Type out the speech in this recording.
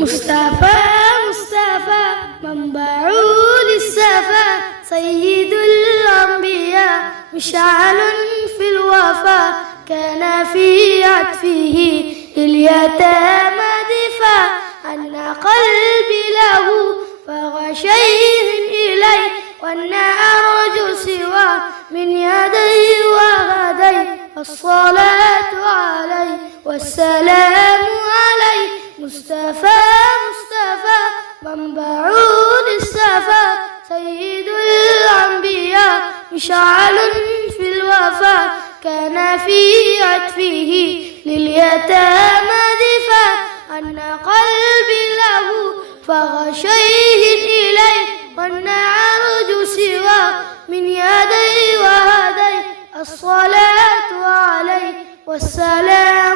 مصطفى مصطفى منبع للصفا سيد الأنبياء مشعل في الوفا كان في عطفه لليتامى دفاع أن قلبي له فغشيه إليه وأن أرجو سوى من يدي وغدي الصلاة عليه والسلام عليه مصطفى مصطفى منبع للصفا سيد الأنبياء مشعل في الوفا كان في عطفه لليتامى دفاع أن قلبي له فغشيه إليه وأن أرجو سوى من يدي وهدي الصلاة عليه والسلام